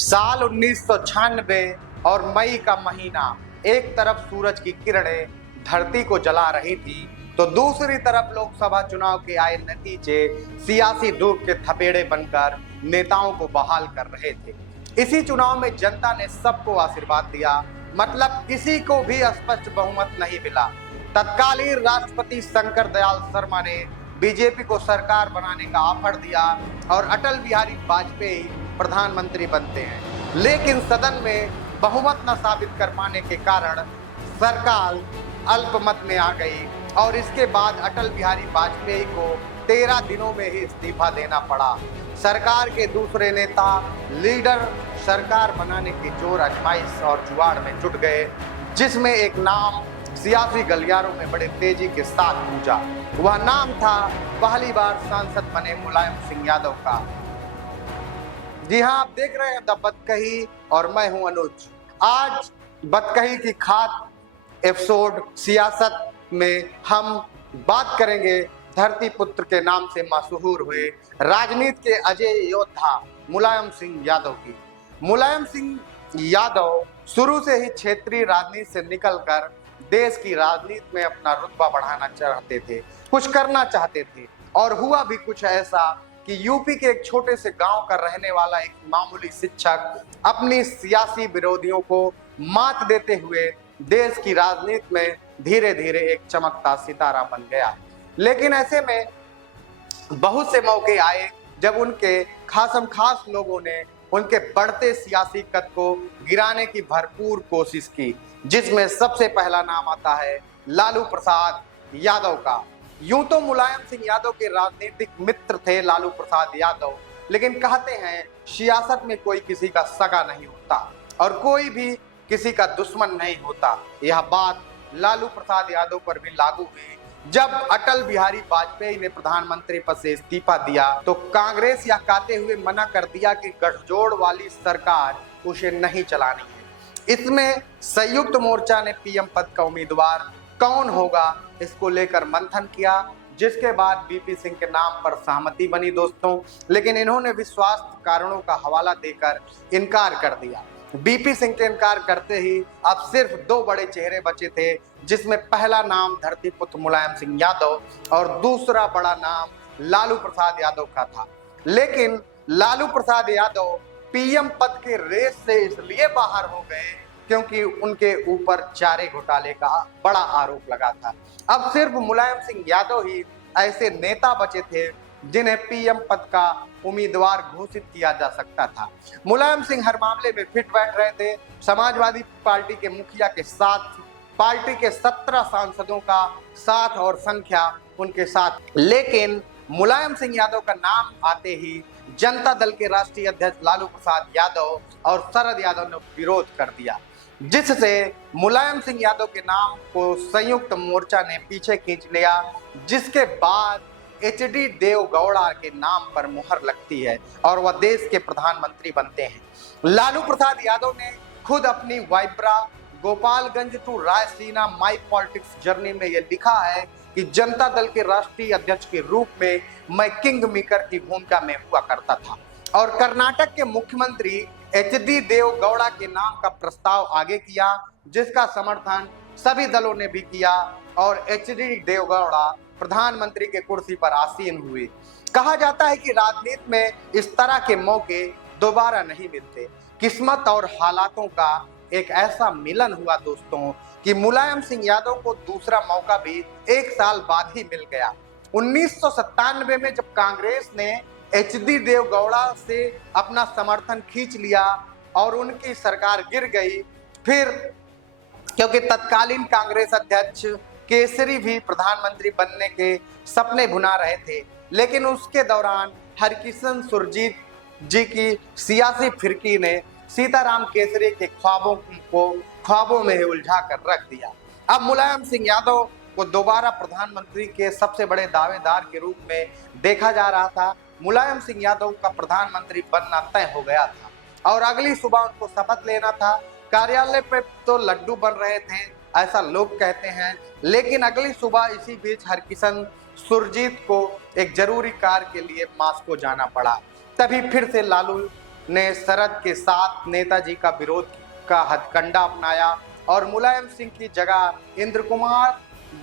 साल 1996 और मई का महीना, एक तरफ सूरज की किरणें धरती को जला रही थी तो दूसरी तरफ लोकसभा चुनाव के आए नतीजे सियासी धूप के थपेड़े बनकर नेताओं को बहाल कर रहे थे। इसी चुनाव में जनता ने सबको आशीर्वाद दिया, मतलब किसी को भी स्पष्ट बहुमत नहीं मिला। तत्कालीन राष्ट्रपति शंकर दयाल शर्मा ने बीजेपी को सरकार बनाने का ऑफर दिया और अटल बिहारी वाजपेयी प्रधानमंत्री बनते हैं, लेकिन सदन में बहुमत न साबित कर पाने के कारण सरकार अल्पमत में आ गई और इसके बाद अटल बिहारी वाजपेयी को 13 दिनों में ही इस्तीफा देना पड़ा। सरकार के दूसरे नेता लीडर सरकार बनाने की जोर आजमाइश और जुगाड़ में जुट गए, जिसमें एक नाम सियासी गलियारों में बड़े तेजी के साथ गूंजा। वह नाम था पहली बार सांसद बने मुलायम सिंह यादव का। जी हाँ, आप देख रहे हैं द बतकही और मैं हूं अनुज। आज बतकही की खास एपिसोड सियासत में हम बात करेंगे धरती पुत्र के नाम से मशहूर हुए राजनीति के अजय योद्धा मुलायम सिंह यादव की। मुलायम सिंह यादव शुरू से ही क्षेत्रीय राजनीति से निकलकर देश की राजनीति में अपना रुतबा बढ़ाना चाहते थे, कुछ करना चाहते थे और हुआ भी कुछ ऐसा कि यूपी के एक छोटे से गांव का रहने वाला एक मामूली शिक्षक अपनी सियासी विरोधियों को मात देते हुए देश की राजनीति में धीरे धीरे एक चमकता सितारा बन गया। लेकिन ऐसे में बहुत से मौके आए जब उनके खासम खास लोगों ने उनके बढ़ते सियासी कद को गिराने की भरपूर कोशिश की, जिसमें सबसे पहला नाम आता है लालू प्रसाद यादव का। यूं तो मुलायम सिंह यादव के राजनीतिक मित्र थे लालू प्रसाद यादव, लेकिन कहते हैं सियासत में कोई किसी का सगा नहीं होता और कोई भी किसी का दुश्मन नहीं होता। यह बात लालू प्रसाद यादव पर भी लागू हुई। जब अटल बिहारी वाजपेयी ने प्रधानमंत्री पद से इस्तीफा दिया तो कांग्रेस यह कहते हुए मना कर दिया कि गठजोड़ वाली सरकार उसे नहीं चलानी है। इसमें संयुक्त मोर्चा ने पीएम पद का उम्मीदवार कौन होगा इसको लेकर मंथन किया, जिसके बाद बीपी सिंह के नाम पर सहमति बनी दोस्तों, लेकिन इन्होंने विश्वास कारणों का हवाला देकर इनकार कर दिया। बीपी सिंह के इनकार करते ही अब सिर्फ दो बड़े चेहरे बचे थे, जिसमें पहला नाम धरतीपुत्र मुलायम सिंह यादव और दूसरा बड़ा नाम लालू प्रसाद यादव का था। लेकिन लालू प्रसाद यादव पीएम पद के रेस से इसलिए बाहर हो गए क्योंकि उनके ऊपर चारे घोटाले का बड़ा आरोप लगा था। अब सिर्फ मुलायम सिंह यादव ही ऐसे नेता बचे थे जिन्हें पीएम पद का उम्मीदवार घोषित किया जा सकता था। मुलायम सिंह हर मामले में फिट बैठ रहे थे। समाजवादी पार्टी के मुखिया के साथ पार्टी के 17 सांसदों का साथ और संख्या उनके साथ, लेकिन मुलायम सिंह यादव का नाम आते ही जनता दल के राष्ट्रीय अध्यक्ष लालू प्रसाद यादव और शरद यादव ने विरोध कर दिया, जिससे मुलायम सिंह यादव के नाम को संयुक्त मोर्चा ने पीछे खींच लिया, जिसके बाद एचडी देवगौड़ा के नाम पर मुहर लगती है और वह देश के प्रधानमंत्री बनते हैं। लालू प्रसाद यादव ने खुद अपनी वाइब्रा Gopalganj to Raisina my politics journey में यह लिखा है कि जनता दल के राष्ट्रीय अध्यक्ष के रूप में मैं किंग मेकर की भूमिका में हुआ करता था और कर्नाटक के मुख्यमंत्री एचडी देवगौड़ा के नाम का प्रस्ताव आगे किया, जिसका समर्थन सभी दलों ने भी किया और एचडी देवगौड़ा प्रधानमंत्री के कुर्सी पर आसीन हुए। कहा जाता है कि राजनीति में इस तरह के मौके दोबारा नहीं मिलते। किस्मत और हालातों का एक ऐसा मिलन हुआ दोस्तों कि मुलायम सिंह यादव को दूसरा मौका भी एक साल बाद ही मिल गया। 1997 में जब कांग्रेस ने एचडी देवगौड़ा से अपना समर्थन खींच लिया और उनकी सरकार गिर गई, फिर क्योंकि तत्कालीन कांग्रेस अध्यक्ष केसरी भी प्रधानमंत्री बनने के सपने बुना रहे थे, लेकिन उसके दौरान हरकिशन सुरजीत जी की सियासी फिरकी ने सीताराम केसरी के ख्वाबों को ख्वाबों में उलझा कर रख दिया। अब मुलायम सिंह यादव को दोबारा प्रधानमंत्री के सबसे बड़े दावेदार के रूप में देखा जा रहा था। मुलायम सिंह यादव का प्रधानमंत्री बनना तय हो गया था और अगली सुबह उनको शपथ लेना था। कार्यालय पे तो लड्डू बन रहे थे, ऐसा लोग कहते हैं, लेकिन अगली सुबह इसी बीच हरकिशन सुरजीत को एक जरूरी कार्य के लिए मास्को जाना पड़ा। तभी फिर से लालू ने शरद के साथ नेताजी का विरोध का हथकंडा अपनाया और मुलायम सिंह की जगह इंद्र कुमार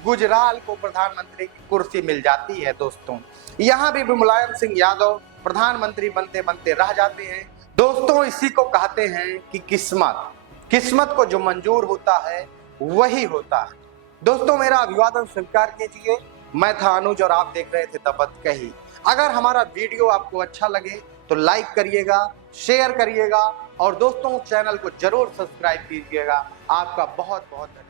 गुजराल को प्रधानमंत्री की कुर्सी मिल जाती है। दोस्तों यहाँ भी मुलायम सिंह यादव प्रधानमंत्री बनते बनते रह जाते हैं। दोस्तों इसी को कहते हैं कि किस्मत को जो मंजूर होता है वही होता है। दोस्तों मेरा अभिवादन स्वीकार कीजिए। मैं था अनुज और आप देख रहे थे तबत कही। अगर हमारा वीडियो आपको अच्छा लगे तो लाइक करिएगा, शेयर करिएगा और दोस्तों चैनल को जरूर सब्सक्राइब कीजिएगा। आपका बहुत बहुत धन्यवाद।